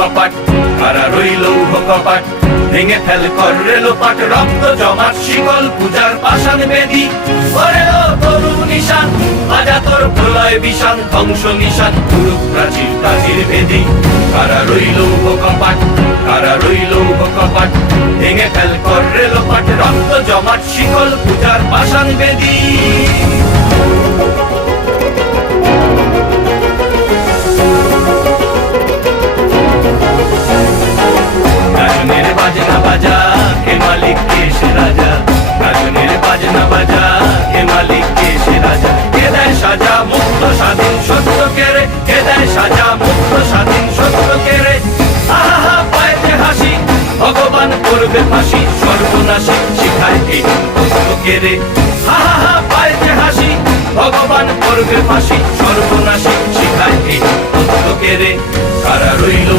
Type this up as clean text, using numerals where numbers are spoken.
কপাট, কারা রইল কপাট, ভেঙে ফেল কর রেলোপাট, রক্ত জমাট শিকল পূজার পাষাণ বেদী, ওরে ও তরু নিশান, বাজা তোর প্রলয় বিষান, ধ্বংস নিশান পুরুষ প্রাচীর প্রাচীর বেদী। কারা রইল কপাট, কারা রইল কপাট, ভেঙে ফেল কর রেলোপাট, রক্ত জমাট শিকল পূজার পাষাণ বেদী। গাজনের বাজনা বাজা, কে মালিক কে সে রাজা, গাজনের বাজনা বাজা, কে মালিক কে সে রাজা, কে দেয় সাজা মুক্ত স্বাধীন সত্য কেড়ে, কে দেয় সাজা মুক্ত স্বাধীন সত্য কেড়ে। আহা পায়েতে হাসি, ভগবান করবে ফাঁসি, সর্বনাশী শিখায় এই তত্ত্ব কেড়ে। আহা পায়েতে হাসি, ভগবান করবে ফাঁসি, সর্বনাশী শিখায় এই তত্ত্ব কেড়ে। কারা রইল